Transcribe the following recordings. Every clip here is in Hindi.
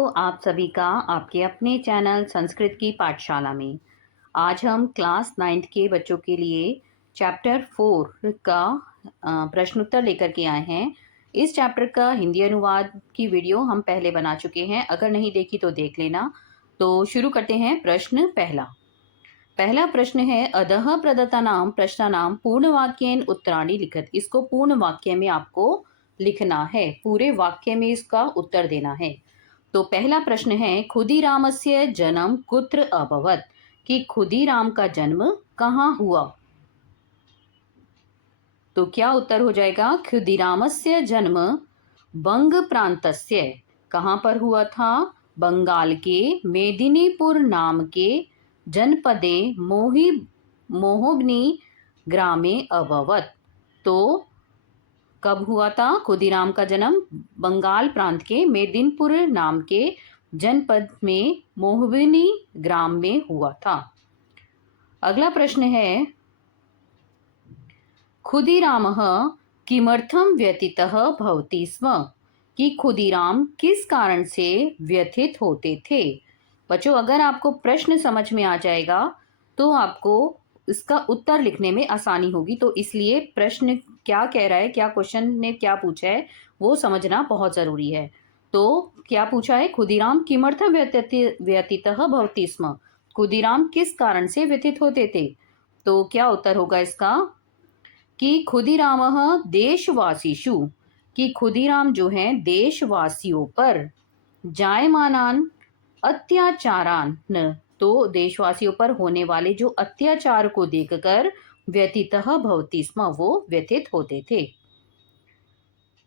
तो आप सभी का आपके अपने चैनल संस्कृत की पाठशाला में आज हम क्लास 9th के बच्चों के लिए चैप्टर 4 का प्रश्नोत्तर लेकर के आए हैं। इस चैप्टर का हिंदी अनुवाद की वीडियो हम पहले बना चुके हैं, अगर नहीं देखी तो देख लेना। तो शुरू करते हैं। प्रश्न पहला प्रश्न है अधः प्रदत्तानां प्रश्नानां पूर्णवाक्येन उत्तराणि लिखत। इसको पूर्ण वाक्य में आपको लिखना है, पूरे वाक्य में इसका उत्तर देना है। तो पहला प्रश्न है खुदीरामस्य जन्म कुत्र अभवत, कि खुदीराम का जन्म कहाँ हुआ। तो क्या उत्तर हो जाएगा, खुदीरामस्य जन्म बंग प्रांतस्य, कहाँ पर हुआ था, बंगाल के मेदिनीपुर नाम के जनपदे मोहबनी ग्रामे अभवत। तो कब हुआ था खुदीराम का जन्म, बंगाल प्रांत के मेदिनीपुर नाम के जनपद में मोहबनी ग्राम में हुआ था। अगला प्रश्न है खुदीरामः किमर्थं व्यथितः भवति स्म, कि खुदीराम किस कारण से व्यथित होते थे। बच्चों, अगर आपको प्रश्न समझ में आ जाएगा तो आपको इसका उत्तर लिखने में आसानी होगी। तो इसलिए प्रश्न क्या कह रहा है, क्या क्वेश्चन ने क्या पूछा है, वो समझना बहुत जरूरी है। तो क्या पूछा है, खुदीराम किमर्थं व्यथितः भवति स्म, खुदीराम किस कारण से व्यथित होते थे। तो क्या उत्तर होगा इसका, कि खुदीरामः देशवासीषु, कि खुदीराम जो है देशवासियों पर जायमानान अत्याचारान, तो देशवासियों पर होने वाले जो अत्याचार को देखकर व्यथितः भवति स्म, वो व्यथित होते थे।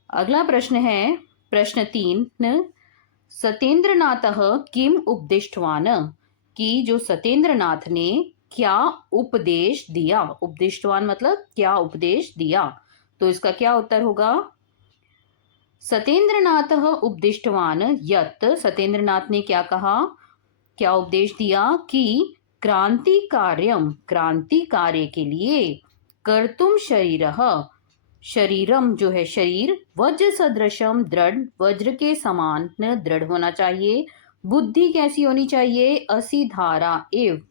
अगला प्रश्न है प्रश्न 3, सत्येंद्रनाथः किम उपदिष्टवान, कि जो सत्येंद्रनाथ ने क्या उपदेश दिया। उपदिष्टवान मतलब क्या उपदेश दिया। तो इसका क्या उत्तर होगा, सत्येंद्रनाथः उपदिष्टवान यत्, सत्येंद्रनाथ ने क्या कहा, क्या उपदेश दिया, कि क्रांति कार्य के लिए कर्तुम शरीरः, शरीरम जो है शरीर, वज्र सदृशम दृढ़, वज्र के समान दृढ़ होना चाहिए। बुद्धि कैसी होनी चाहिए, असी धारा एव,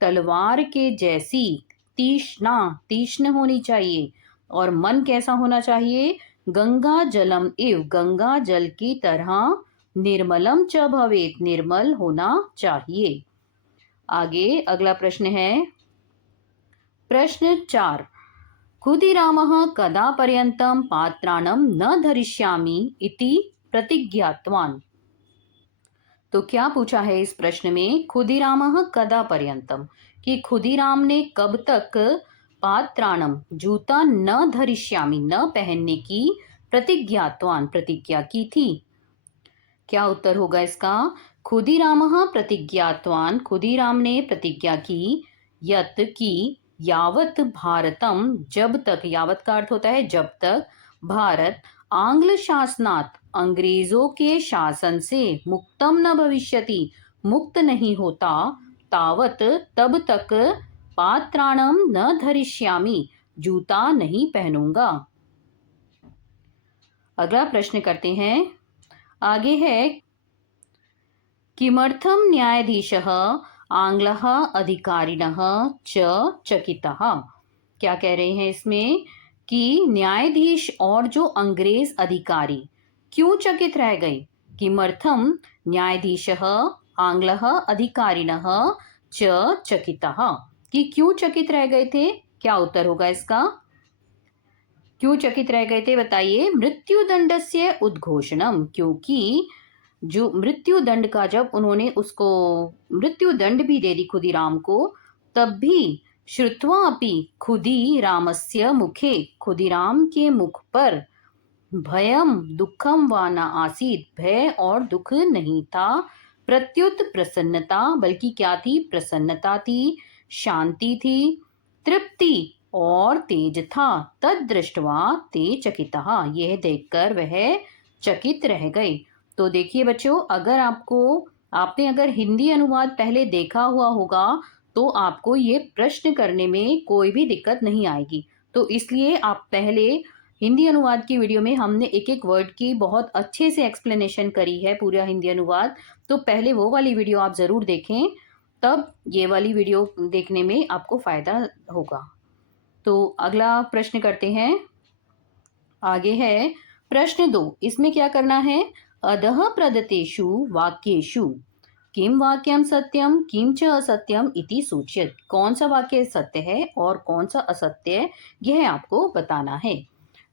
तलवार के जैसी तीक्ष्ण होनी चाहिए। और मन कैसा होना चाहिए, गंगा जलम एव, गंगा जल की तरह निर्मलम च भवेत, निर्मल होना चाहिए। आगे अगला प्रश्न है प्रश्न 4, खुदीरामः कदा पर्यन्तं पात्राणं न धरिष्यामि इति प्रतिज्ञातवान्। तो क्या पूछा है इस प्रश्न में, खुदीरामः कदा पर्यन्तं, कि खुदीराम ने कब तक पात्राणम जूता न धरिष्यामि, न पहनने की प्रतिज्ञातवान प्रतिज्ञा की थी। क्या उत्तर होगा इसका, खुदीरामः प्रतिज्ञातवान, खुदीराम ने प्रतिज्ञा की, यत् की यावत भारतम, जब तक, यावत का अर्थ होता है जब तक, भारत आंग्ल शासनात्, अंग्रेजों के शासन से मुक्तम न भविष्यति, मुक्त नहीं होता, तावत तब तक, पात्राणम न धरिष्यामि, जूता नहीं पहनूंगा। अगला प्रश्न करते हैं। आगे है किमर्थम न्यायाधीशः आंग्लः अधिकारिणः च चकितः। क्या कह रहे हैं इसमें, कि न्यायाधीश और जो अंग्रेज अधिकारी क्यों चकित रह गए। किमर्थम न्यायाधीशः आंग्लः अधिकारिणः च चकितः, कि क्यों चकित रह गए थे। क्या उत्तर होगा इसका, क्यों चकित रह गए थे बताइए, मृत्युदंडस्य उद्घोषणम, क्योंकि जो मृत्युदंड का, जब उन्होंने उसको मृत्युदंड भी दे दी खुदीराम को, तब भी श्रुत्वा अपि खुदीरामस्य मुखे, खुदीराम के मुख पर भयम दुखम वा न आसीत, भय और दुख नहीं था, प्रत्युत प्रसन्नता, बल्कि क्या थी, प्रसन्नता थी, शांति थी, तृप्ति और तेज था। तद दृष्टवा ते चकितः, यह देखकर वह चकित रह गए। तो देखिए बच्चों, अगर आपने अगर हिंदी अनुवाद पहले देखा हुआ होगा तो आपको ये प्रश्न करने में कोई भी दिक्कत नहीं आएगी। तो इसलिए आप पहले हिंदी अनुवाद की वीडियो में हमने एक एक वर्ड की बहुत अच्छे से एक्सप्लेनेशन करी है, पूरा हिंदी अनुवाद। तो पहले वो वाली वीडियो आप ज़रूर देखें, तब ये वाली वीडियो देखने में आपको फ़ायदा होगा। तो अगला प्रश्न करते हैं। आगे है प्रश्न 2। इसमें क्या करना है? अधः प्रदत्तेषु वाक्येषु किम वाक्यम सत्यम किम च असत्यम इति सूच्यते। कौन सा वाक्य सत्य है और कौन सा असत्य है, यह आपको बताना है।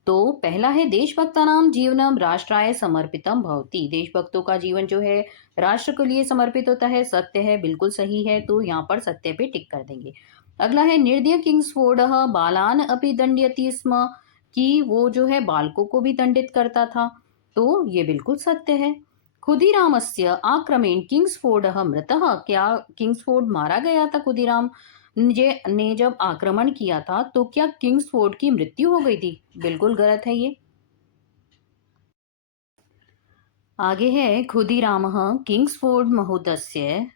तो पहला है देशभक्तानां जीवनम राष्ट्राय समर्पितम भवति। देशभक्तों का जीवन जो है राष्ट्र के लिए समर्पित होता है, सत्य है, बिल्कुल सही है, तो यहाँ पर सत्य पे टिक कर देंगे। अगला है निर्दय किंग्सफोर्डः बालान अपि दंडयति स्म, कि वो जो है बालकों को भी दंडित करता था, तो ये बिल्कुल सत्य है। खुदीरामस्य आक्रमेण किंग्सफोर्डः मृतः, क्या किंग्सफोर्ड मारा गया था? खुदीराम ने जब आक्रमण किया था तो क्या किंग्सफोर्ड की मृत्यु हो गई थी? बिल्कुल गलत है ये। आगे है खुदीरामः किंग्सफोर्ड महोदयस्य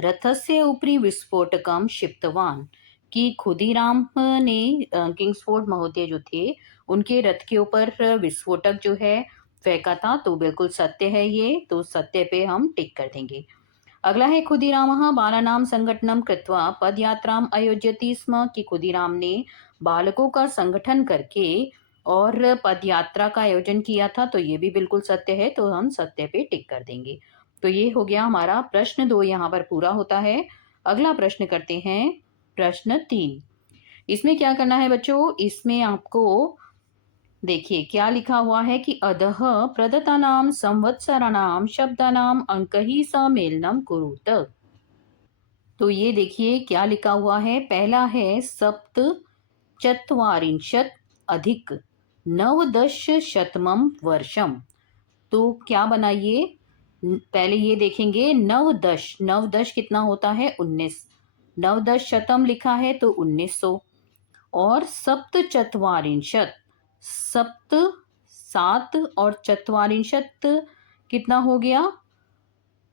रथस्य उपरि विस्फोटकं क्षिप्तवान्, कि खुदीराम ने किंग्सफोर्ड महोदय जो थे उनके रथ के ऊपर विस्फोटक जो है फेंका था, तो बिल्कुल सत्य है ये, तो सत्य पे हम टिक कर देंगे। अगला है खुदीरामः बालानां संघटनं कृत्वा पदयात्राम् आयोजयति स्म, कि खुदीराम ने बालकों का संगठन करके और पदयात्रा का आयोजन किया था, तो ये भी बिल्कुल सत्य है, तो हम सत्य पे टिक कर देंगे। तो ये हो गया हमारा प्रश्न 2, यहाँ पर पूरा होता है। अगला प्रश्न करते हैं, प्रश्न 3। इसमें क्या करना है बच्चों? इसमें आपको देखिए क्या लिखा हुआ है कि अधः प्रदत्तानां संवत्सराणां शब्दानां अंकैः सम्मेलनं कुरुत। तो ये देखिए क्या लिखा हुआ है। पहला है सप्त चत्वारिंशत् अधिक नवदशशतमं वर्षम। तो क्या बनाइए? पहले ये देखेंगे नवदश, नवदश कितना होता है? 19। नवदश शतम लिखा है तो 1900। और सप्त चत्वारिंशत, सप्त 7 और चत्वारिंशत कितना हो गया?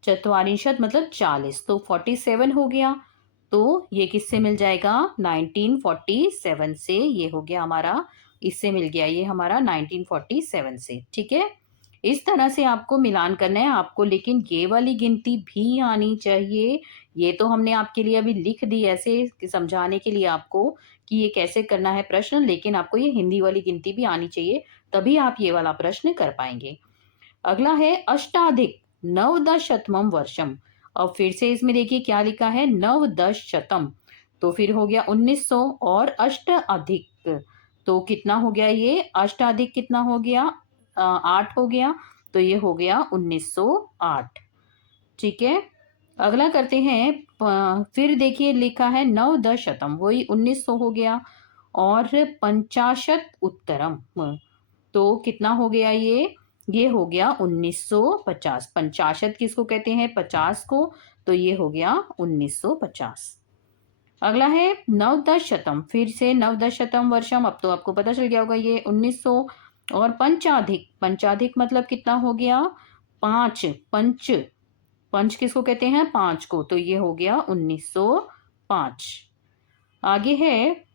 चत्वारिंशत मतलब 40, तो 47 हो गया। तो ये किससे मिल जाएगा? 1947 से। ये हो गया हमारा, इससे मिल गया ये हमारा 1947 से। ठीक है, इस तरह से आपको मिलान करना है आपको, लेकिन ये वाली गिनती भी आनी चाहिए। ये तो हमने आपके लिए अभी लिख दी ऐसे समझाने के लिए आपको कि ये कैसे करना है प्रश्न, लेकिन आपको ये हिंदी वाली गिनती भी आनी चाहिए, तभी आप ये वाला प्रश्न कर पाएंगे। अगला है अष्टाधिक नवदशतमम वर्षम। अब फिर से इसमें देखिए क्या लिखा है, नवदशतम, तो फिर हो गया 1900, और अष्ट अधिक तो कितना हो गया? ये अष्ट अधिक कितना हो गया? 8 हो गया, तो ये हो गया 1908। ठीक है, अगला करते हैं। फिर देखिए लिखा है नवदशतम, वही 1900 हो गया, और पंचाशत उत्तरम, तो कितना हो गया? ये हो गया 1950। पंचाशत किसको कहते हैं? 50 को, तो ये हो गया 1950। अगला है नवदशशतम, फिर से नवदशशतम वर्षम, अब तो आपको पता चल गया होगा ये 1900। और पंचाधिक, पंचाधिक मतलब कितना हो गया? 5। पंच, पंच किसको कहते हैं? 5 को, तो ये हो गया 1905। आगे है,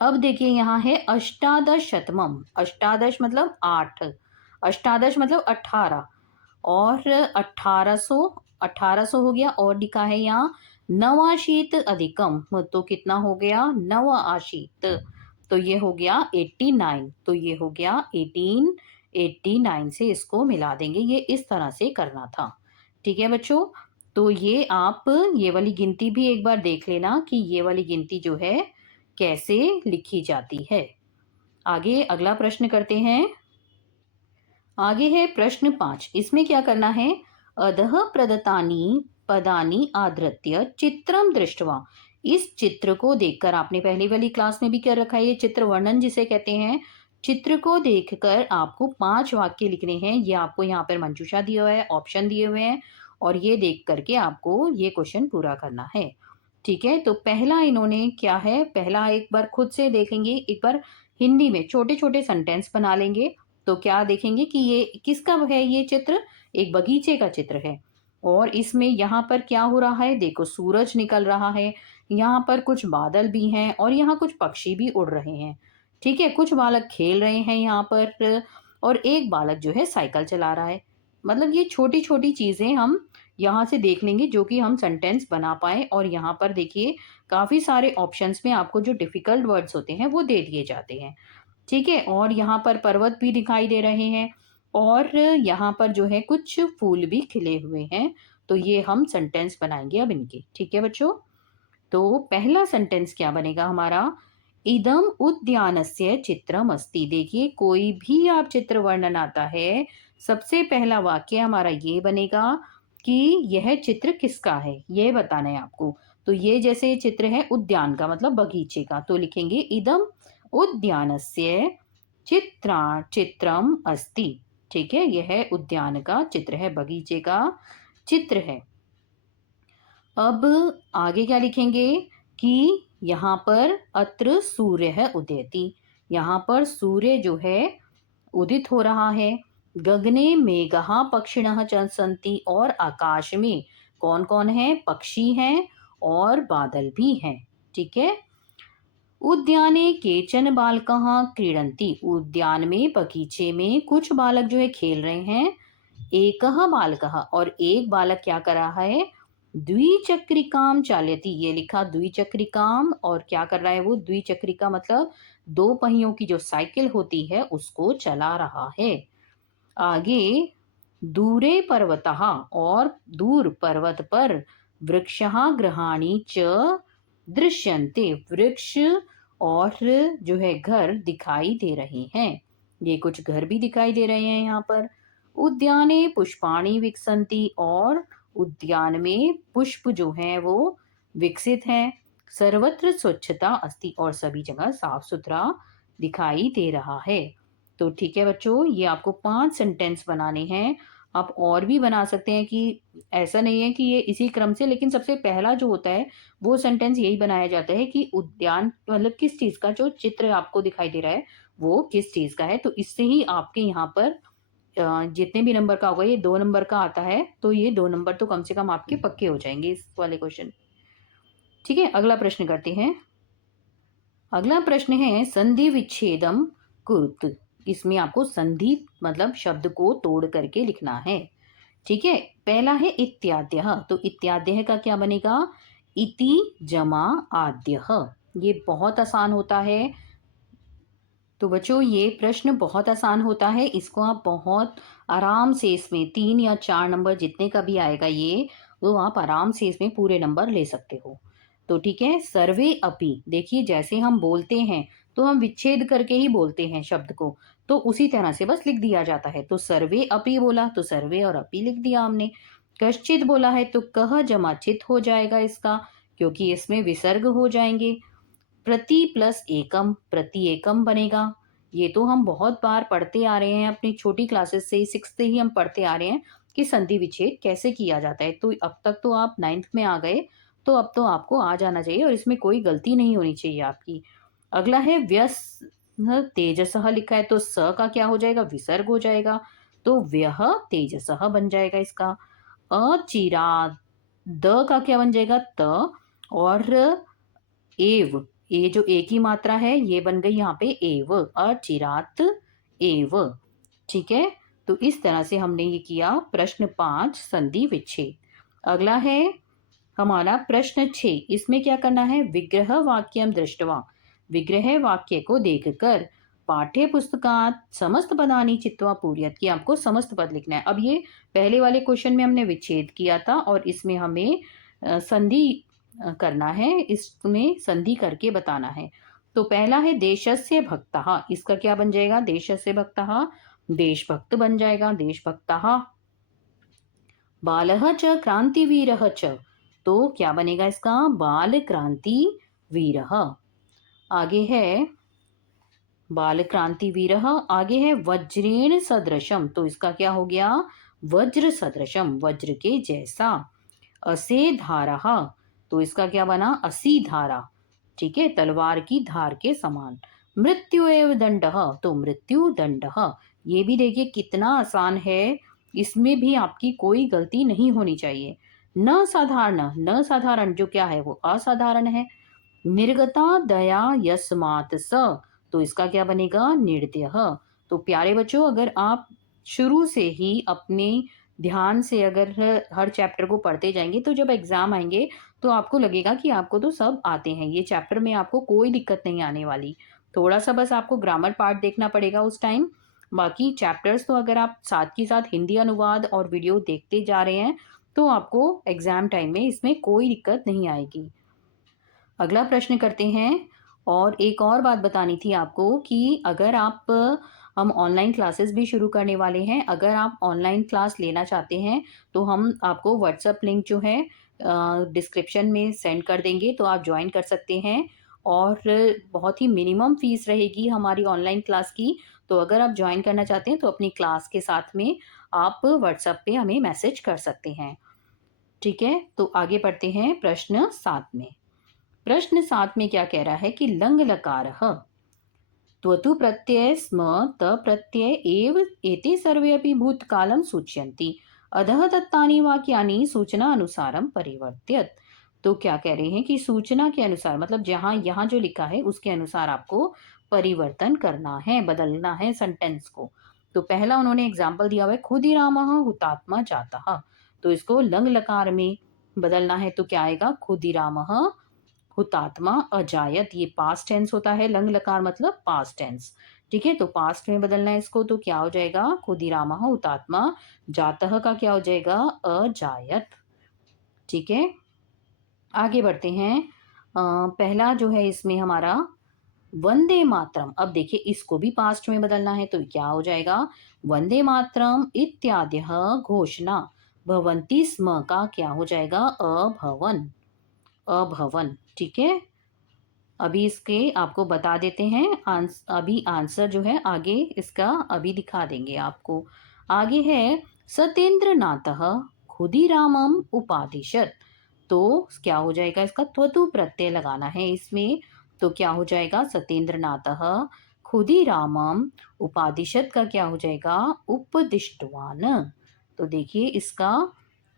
अब देखिए यहाँ है अष्टादश शतमम। अष्टादश मतलब 8, अष्टादश मतलब 18, और 1800, 1800 हो गया, और लिखा है यहाँ नवाशीत अधिकम, तो कितना हो गया? नवाशीत, तो ये हो गया 89, तो ये हो गया 1889 से इसको मिला देंगे। ये इस तरह से करना था। ठीक है बच्चों, तो ये आप ये वाली गिनती भी एक बार देख लेना कि ये वाली गिनती जो है कैसे लिखी जाती है। आगे अगला प्रश्न करते हैं। आगे है प्रश्न 5। इसमें क्या करना है? अधः प्रदत्तानि पदानि आधृत्य चित्रम दृष्ट्वा। इस चित्र को देखकर, आपने पहली वाली क्लास में भी कर रखा है, ये चित्र वर्णन जिसे कहते हैं। चित्र को देखकर आपको 5 वाक्य लिखने हैं। ये आपको यहाँ पर मंजूषा दिया हुआ है, ऑप्शन दिए हुए हैं, और ये देख करके आपको ये क्वेश्चन पूरा करना है। ठीक है, तो पहला इन्होंने क्या है, पहला एक बार खुद से देखेंगे, एक बार हिंदी में छोटे छोटे सेंटेंस बना लेंगे, तो क्या देखेंगे कि ये किसका है? ये चित्र एक बगीचे का चित्र है, और इसमें यहाँ पर क्या हो रहा है? देखो सूरज निकल रहा है, यहाँ पर कुछ बादल भी हैं, और यहाँ कुछ पक्षी भी उड़ रहे हैं। ठीक है, कुछ बालक खेल रहे हैं यहाँ पर और एक बालक जो है साइकिल चला रहा है। मतलब ये छोटी-छोटी चीज़ें हम यहाँ से देख लेंगे जो कि हम सेंटेंस बना पाएँ। और यहाँ पर देखिए काफ़ी सारे ऑप्शंस में आपको जो डिफ़िकल्ट वर्ड्स होते हैं वो दे दिए जाते हैं। ठीक है? और यहाँ पर पर्वत भी दिखाई दे रहे हैं और यहाँ पर जो है कुछ फूल भी खिले हुए हैं। तो ये हम सेंटेंस बनाएँगे अब इनके। ठीक है बच्चों? तो पहला सेंटेंस क्या बनेगा हमारा? इदम उद्यानस्य चित्रम अस्ति। देखिए कोई भी आप चित्र वर्णन आता है, सबसे पहला वाक्य हमारा ये बनेगा कि यह चित्र किसका है, ये बताना है आपको। तो ये जैसे चित्र है उद्यान का मतलब बगीचे का, तो लिखेंगे इदम उद्यानस्य चित्रम अस्ति। ठीक है, यह उद्यान का चित्र है, बगीचे का चित्र है। अब आगे क्या लिखेंगे कि यहाँ पर अत्र सूर्य उदयति, यहाँ पर सूर्य जो है उदित हो रहा है। गगने मेघः पक्षिणः च सन्ति, और आकाश में कौन कौन है? पक्षी हैं और बादल भी हैं। ठीक है। उद्याने केचन बालकः क्रीडन्ति, उद्यान में बगीचे में कुछ बालक जो है खेल रहे हैं। एकः बालकः, और एक बालक क्या कर रहा है? द्विचक्रिकाम चालयति, ये लिखा द्विचक्रिकाम, और क्या कर रहा है वो? द्विचक्रिका मतलब दो पहियों की जो साइकिल होती है उसको चला रहा है। आगे दूरे पर्वतः, और दूर पर्वत पर वृक्षः गृहाणि च दृश्यन्ते, वृक्ष और जो है घर दिखाई दे रहे हैं। ये कुछ घर भी दिखाई दे रहे हैं यहाँ पर। उद्याने पुष्पाणि विकसन्ति, और उद्यान में पुष्प जो हैं वो विकसित हैं। सर्वत्र स्वच्छता अस्ति, और सभी जगह साफ सुथरा दिखाई दे रहा है। तो ठीक है बच्चों, ये आपको 5 सेंटेंस बनाने हैं। आप और भी बना सकते हैं, कि ऐसा नहीं है कि ये इसी क्रम से, लेकिन सबसे पहला जो होता है वो सेंटेंस यही बनाया जाता है कि उद्यान मतलब किस चीज़ का जो चित्र आपको दिखाई दे रहा है वो किस चीज़ का है। तो इससे ही आपके यहाँ पर जितने भी नंबर का होगा, ये 2 नंबर का आता है, तो ये 2 नंबर तो कम से कम आपके पक्के हो जाएंगे इस वाले क्वेश्चन। ठीक है, अगला प्रश्न करते हैं। अगला प्रश्न है संधि विच्छेदम कुरुत। इसमें आपको संधि मतलब शब्द को तोड़ करके लिखना है। ठीक है, पहला है इत्याद्यः, तो इत्याद्यः का क्या बनेगा? इति जमा आद्यः। ये बहुत आसान होता है। तो बच्चों ये प्रश्न बहुत आसान होता है, इसको आप बहुत आराम से, इसमें 3 या 4 नंबर जितने का भी आएगा ये, वो आप आराम से इसमें पूरे नंबर ले सकते हो। तो ठीक है, सर्वे अपि, देखिए जैसे हम बोलते हैं तो हम विच्छेद करके ही बोलते हैं शब्द को, तो उसी तरह से बस लिख दिया जाता है। तो सर्वे अपि बोला तो सर्वे और अपि लिख दिया हमने। कश्चित बोला है तो कह जमा चित हो जाएगा इसका, क्योंकि इसमें विसर्ग हो जाएंगे। प्रति प्लस एकम, प्रति एकम बनेगा। ये तो हम बहुत बार पढ़ते आ रहे हैं, अपनी छोटी क्लासेस से ही, 6th से ही हम पढ़ते आ रहे हैं कि संधि विच्छेद कैसे किया जाता है। तो अब तक तो आप 9th में आ गए, तो अब तो आपको आ जाना चाहिए और इसमें कोई गलती नहीं होनी चाहिए आपकी। अगला है व्यस तेजसः लिखा है, तो स का क्या हो जाएगा? विसर्ग हो जाएगा, तो व्यह तेजसः बन जाएगा इसका। अचिराद, द का क्या बन जाएगा? त, और एव, ये जो एक ही मात्रा है ये बन गई यहाँ पे एव, अचिरात एव। ठीक है, तो इस तरह से हमने ये किया प्रश्न 5 संधि विच्छेद। अगला है हमारा प्रश्न 6। इसमें क्या करना है? विग्रह वाक्यम दृष्टवा, विग्रह वाक्य को देखकर पाठ्य पुस्तकात समस्त पदानि चित्वा पूरयत, कि आपको समस्त पद लिखना है। अब ये पहले वाले क्वेश्चन में हमने विच्छेद किया था और इसमें हमें संधि करना है, इसमें संधि करके बताना है। तो पहला है देशस्य भक्तः, इसका क्या बन जाएगा? देशस्य भक्तः, देशभक्त बन जाएगा, देशभक्तः। बालः च क्रांतिवीरः च, तो क्या बनेगा इसका? बाल क्रांतिवीरः। आगे है बाल क्रांतिवीरः, आगे है वज्रेण सदृशम, तो इसका क्या हो गया? वज्र सदृशम, वज्र के जैसा। असे धारः, तो इसका क्या बना? असी धारा। ठीक है, तलवार की धार के समान। मृत्यु एव दंडः, तो मृत्यु दंडः। ये भी देखिए कितना आसान है, इसमें भी आपकी कोई गलती नहीं होनी चाहिए। न साधारण, न साधारण जो क्या है वो असाधारण है। निर्गता दया यस्मात् स, तो इसका क्या बनेगा? निर्दयः। तो प्यारे बच्चों, अगर आप शुरू से ही अपने ध्यान से अगर हर चैप्टर को पढ़ते जाएंगे तो जब एग्जाम आएंगे तो आपको लगेगा कि आपको तो सब आते हैं, ये चैप्टर में आपको कोई दिक्कत नहीं आने वाली। थोड़ा सा बस आपको ग्रामर पार्ट देखना पड़ेगा उस टाइम। बाकी चैप्टर्स तो अगर आप साथ के साथ हिंदी अनुवाद और वीडियो देखते जा रहे हैं तो आपको एग्जाम टाइम में इसमें कोई दिक्कत नहीं आएगी। अगला प्रश्न करते हैं। और एक और बात बतानी थी आपको कि अगर आप हम ऑनलाइन क्लासेस भी शुरू करने वाले हैं। अगर आप ऑनलाइन क्लास लेना चाहते हैं तो हम आपको व्हाट्सएप लिंक जो है डिस्क्रिप्शन में सेंड कर देंगे, तो आप ज्वाइन कर सकते हैं। और बहुत ही मिनिमम फीस रहेगी हमारी ऑनलाइन क्लास की। तो अगर आप ज्वाइन करना चाहते हैं तो अपनी क्लास के साथ में आप व्हाट्सएप पे हमें मैसेज कर सकते हैं। ठीक है, तो आगे बढ़ते हैं प्रश्न 7 में। प्रश्न 7 में क्या कह रहा है कि लंग लकारः त्वतु प्रत्यय स्म त प्रत्यय एव एते सर्वे अपि भूतकालं सूचयन्ति अधः दत्तानि वाक्यानि सूचना अनुसारम परिवर्त्यत। तो क्या कह रहे हैं कि सूचना के अनुसार मतलब जहां यहाँ जो लिखा है उसके अनुसार आपको परिवर्तन करना है, बदलना है सेंटेंस को। तो पहला उन्होंने एग्जाम्पल दिया हुआ है खुदिरामः हुतात्मा जातः। तो इसको लंग लकार में बदलना है तो क्या आएगा? खुदिरामः हुतात्मा अजायत। ये पास्ट टेंस होता है, लंग लकार मतलब पास्ट टेंस। ठीक है, तो पास्ट में बदलना है इसको, तो क्या हो जाएगा? खुदिरामः हुतात्मा जातः का क्या हो जाएगा? अजायत। ठीक है, आगे बढ़ते हैं। पहला जो है इसमें हमारा वंदे मातरम। अब देखिए इसको भी पास्ट में बदलना है तो क्या हो जाएगा? वंदे मातरम इत्याद्यः घोषणा भवन्ति स्म का क्या हो जाएगा? अभवन। अभवन। ठीक है, अभी इसके आपको बता देते हैं। अभी आंसर जो है आगे इसका अभी दिखा देंगे आपको। आगे है सत्येंद्र नाथः खुदीरामम उपादिशत। तो क्या हो जाएगा? इसका त्वतु प्रत्यय लगाना है इसमें। तो क्या हो जाएगा? सत्येंद्र नाथः खुदीरामम उपादिशत का क्या हो जाएगा? उपदिष्टवान। तो देखिए इसका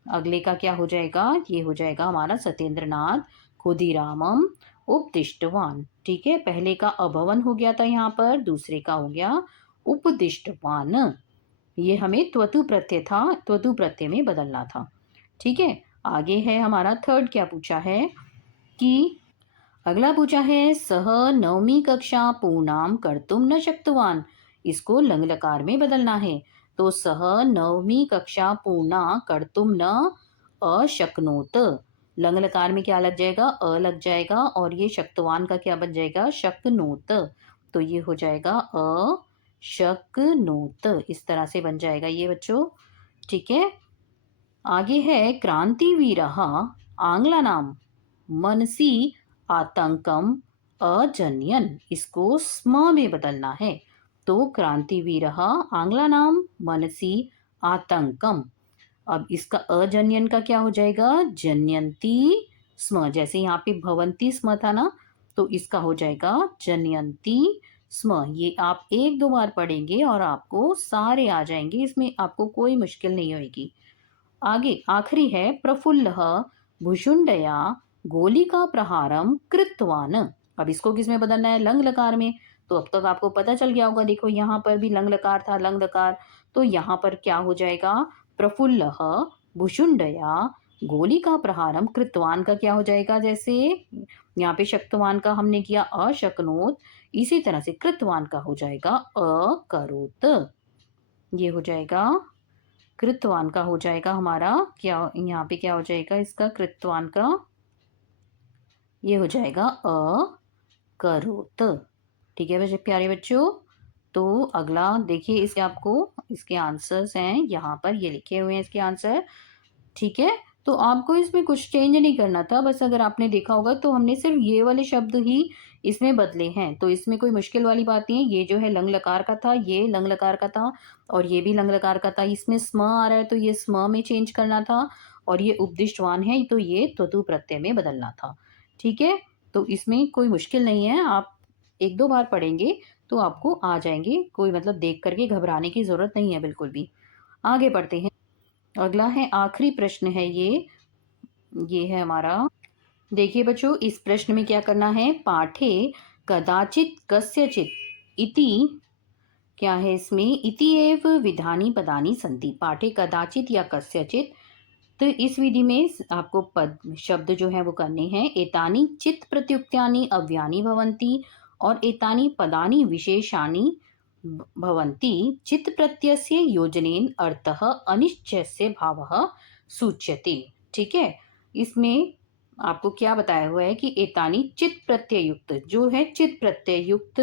अगले का क्या हो जाएगा? ये हो जाएगा हमारा सत्येंद्र नाथ खुदीरामम उपदिष्टवान। ठीक है, पहले का अभवन हो गया था यहाँ पर, दूसरे का हो गया उपदिष्टवान। ये हमें त्वतु प्रत्यय था, त्वतु प्रत्यय में बदलना था। ठीक है, आगे है हमारा थर्ड। क्या पूछा है कि अगला पूछा है सह नवमी कक्षा पूर्णाम कर्तुम न शक्तवान। इसको लंग लकार में बदलना है। तो सह नवमी कक्षा पूर्णा कर्तुम न अशक्नोत। लंग लकार में क्या लग जाएगा? अ लग जाएगा और ये शक्तवान का क्या बन जाएगा? शक्नोत। तो ये हो जाएगा अशक्नोत। इस तरह से बन जाएगा ये बच्चों। ठीक है, आगे है क्रांतिवीरः आंग्लानां मनसि आतंकम अजन्यन। इसको स्म में बदलना है। तो क्रांतिवीरः आंग्लानां मनसि आतंकम। अब इसका अजन्यन का क्या हो जाएगा? जनयंती स्म। जैसे यहाँ पे भवंती स्म था ना, तो इसका हो जाएगा जनयंती स्म। ये आप एक दो बार पढ़ेंगे और आपको सारे आ जाएंगे, इसमें आपको कोई मुश्किल नहीं होगी। आगे आखिरी है प्रफुल्लः भुषुंडया गोलिका प्रहारम कृतवान। अब इसको किस में बदलना है? लंग लकार में। तो अब तक आपको पता चल गया होगा, देखो यहाँ पर भी लंग लकार था, लंग लकार। तो यहाँ पर क्या हो जाएगा? प्रफुल्लः भुषुंडया गोलिका प्रहारम कृतवान का क्या हो जाएगा? जैसे यहाँ पे शक्तवान का हमने किया अशक्नोत, इसी तरह से कृतवान का हो जाएगा अकरोत। ये हो जाएगा कृतवान का हो जाएगा हमारा क्या, यहाँ पे क्या हो जाएगा इसका? कृतवान का ये हो जाएगा अकरोत। ठीक है बच्चे, प्यारे बच्चों। तो अगला देखिए, इसके आपको इसके आंसर्स हैं यहाँ पर, ये लिखे हुए हैं इसके आंसर। ठीक है, तो आपको इसमें कुछ चेंज नहीं करना था, बस अगर आपने देखा होगा तो हमने सिर्फ ये वाले शब्द ही इसमें बदले हैं। तो इसमें कोई मुश्किल वाली बात नहीं है। ये जो है लंग लकार का था, ये लंग लकार का था, और ये भी लंग लकार का था। इसमें स्म आ रहा है तो ये स्म में चेंज करना था, और ये उपदिष्टवान है तो ये त्वतु प्रत्यय में बदलना था। ठीक है, तो इसमें कोई मुश्किल नहीं है। आप एक दो बार पढ़ेंगे तो आपको आ जाएंगे, कोई मतलब देख करके घबराने की जरूरत नहीं है बिल्कुल भी। आगे बढ़ते हैं। अगला है आखिरी प्रश्न है ये है हमारा। देखिए बच्चों, इस प्रश्न में क्या करना है? पाठे कदाचित कस्यचित इति क्या है इसमें, इति एव विधानी पदानी सन्ति पाठे कदाचित या कस्यचित। तो इस विधि में आपको पद शब्द जो है वो करने हैं। एतानि चित् प्रत्युक्त्यानि अव्ययानि भवन्ति और एतानि पदानि विशेषाणि भवन्ति। चित् प्रत्ययस्य योजनेन अर्थः अनिश्चयस्य भावः सूच्यते। ठीक है, इसमें आपको क्या बताया हुआ है कि एतानि चित् प्रत्यय युक्त जो है, चित् प्रत्यय युक्त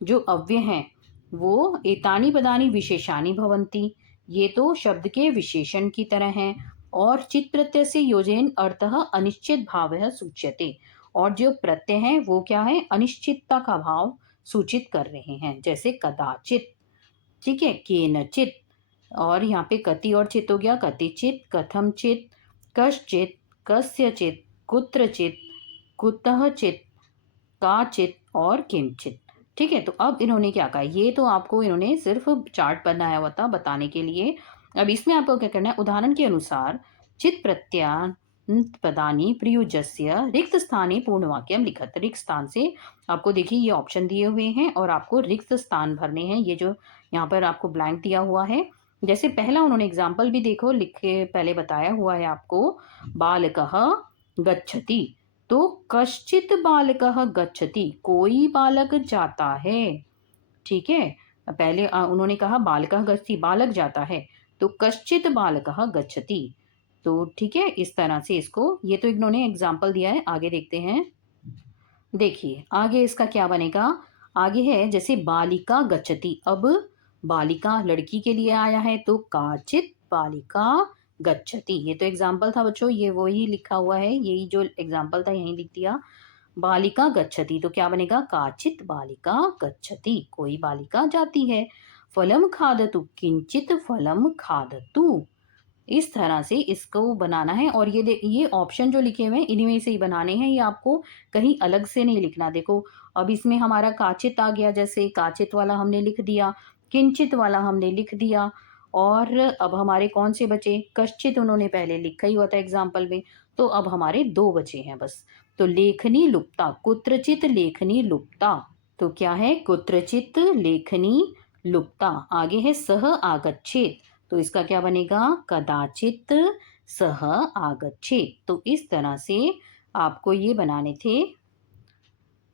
जो अव्यय हैं वो एतानि पदानि विशेषाणि भवन्ति, ये तो शब्द के विशेषण की तरह हैं। और चित् प्रत्यय से योजन अर्थः अनिश्चित भावः सूच्यते, और जो प्रत्यय है वो क्या है, अनिश्चितता का भाव सूचित कर रहे हैं, जैसे कदाचित, ठीक है, केनचित। और यहाँ पे कति और चित हो गया, कतिचित, कथमचित, कश्चित, कस्यचित, कुत्रचित, कुतःचित, काचित और किंचित। ठीक है, तो अब इन्होंने क्या कहा, ये तो आपको इन्होंने सिर्फ चार्ट बनाया हुआ था बताने के लिए। अब इसमें आपको क्या करना है, उदाहरण के अनुसार चित प्रत्यान्त पदानी प्रयुज्यस्य रिक्त स्थाने पूर्णवाक्यम लिखत। रिक्त स्थान से आपको देखिए ये ऑप्शन दिए हुए हैं और आपको रिक्त स्थान भरने हैं। ये जो यहाँ पर आपको ब्लैंक दिया हुआ है, जैसे पहला उन्होंने एग्जाम्पल भी देखो लिखे पहले बताया हुआ है आपको, बालकः गच्छति, तो कश्चित बालकः गच्छति, कोई बालक जाता है। ठीक है, पहले उन्होंने कहा बालकः गच्छति, बालक जाता है, तो कश्चित बालकः गच्छति। तो ठीक है, इस तरह से इसको, ये तो इन्होंने एग्जाम्पल दिया है। आगे देखते हैं, देखिए आगे इसका क्या बनेगा। आगे है जैसे बालिका गच्छति, अब बालिका लड़की के लिए आया है, तो काचित बालिका गच्छति। ये तो एग्जाम्पल था बच्चों, ये वही लिखा हुआ है, यही जो एग्जाम्पल था यही लिख दिया। बालिका गच्छति तो क्या बनेगा, काचित बालिका गच्छति, कोई बालिका जाती है। फलम खादतु, किंचित फलम खादतु। इस तरह से इसको बनाना है। और ये ऑप्शन जो लिखे हुए हैं इन्हीं में से ही बनाने हैं, ये आपको कहीं अलग से नहीं लिखना। देखो अब इसमें हमारा काचित आ गया, जैसे काचित वाला हमने लिख दिया, किंचित वाला हमने लिख दिया, और अब हमारे कौन से बचे, कश्चित उन्होंने पहले लिखा ही हुआ था एग्जाम्पल में, तो अब हमारे दो बचे हैं बस। तो लेखनी लुप्ता, कुत्रचित लेखनी लुप्ता, तो क्या है, कुत्रचित लेखनी लुप्ता। आगे है सह आगच्छेत, तो इसका क्या बनेगा, कदाचित सह आगच्छेत। तो इस तरह से आपको ये बनाने थे।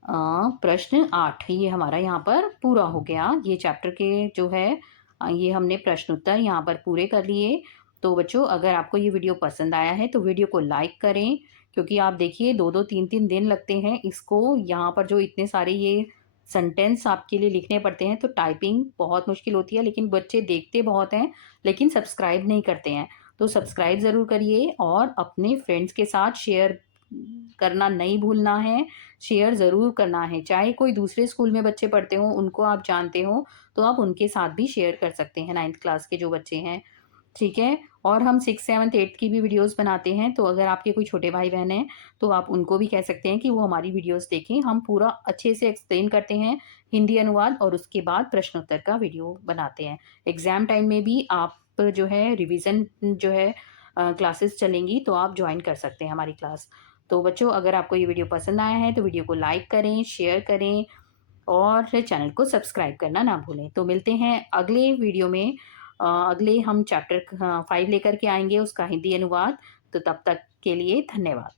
प्रश्न 8 ये हमारा यहाँ पर पूरा हो गया। ये चैप्टर के जो है ये हमने प्रश्न उत्तर यहाँ पर पूरे कर लिए। तो बच्चों अगर आपको ये वीडियो पसंद आया है तो वीडियो को लाइक करें, क्योंकि आप देखिए 2-2 3-3 दिन लगते हैं इसको, यहाँ पर जो इतने सारे ये सेंटेंस आपके लिए लिखने पड़ते हैं, तो टाइपिंग बहुत मुश्किल होती है। लेकिन बच्चे देखते बहुत हैं लेकिन सब्सक्राइब नहीं करते हैं, तो सब्सक्राइब ज़रूर करिए और अपने फ्रेंड्स के साथ शेयर करना नहीं भूलना है। शेयर ज़रूर करना है, चाहे कोई दूसरे स्कूल में बच्चे पढ़ते हों, उनको आप जानते हो तो आप उनके साथ भी शेयर कर सकते हैं, 9th क्लास के जो बच्चे हैं। ठीक है, और हम 6th 7th 8th की भी वीडियोस बनाते हैं, तो अगर आपके कोई छोटे भाई बहन हैं तो आप उनको भी कह सकते हैं कि वो हमारी वीडियोस देखें। हम पूरा अच्छे से एक्सप्लेन करते हैं, हिंदी अनुवाद, और उसके बाद प्रश्नोत्तर का वीडियो बनाते हैं। एग्ज़ाम टाइम में भी आप जो है रिविज़न जो है क्लासेस चलेंगी तो आप ज्वाइन कर सकते हैं हमारी क्लास। तो बच्चों अगर आपको ये वीडियो पसंद आया है तो वीडियो को लाइक करें, शेयर करें और चैनल को सब्सक्राइब करना ना भूलें। तो मिलते हैं अगले वीडियो में। अगले हम चैप्टर 5 लेकर के आएंगे, उसका हिंदी अनुवाद। तो तब तक के लिए धन्यवाद।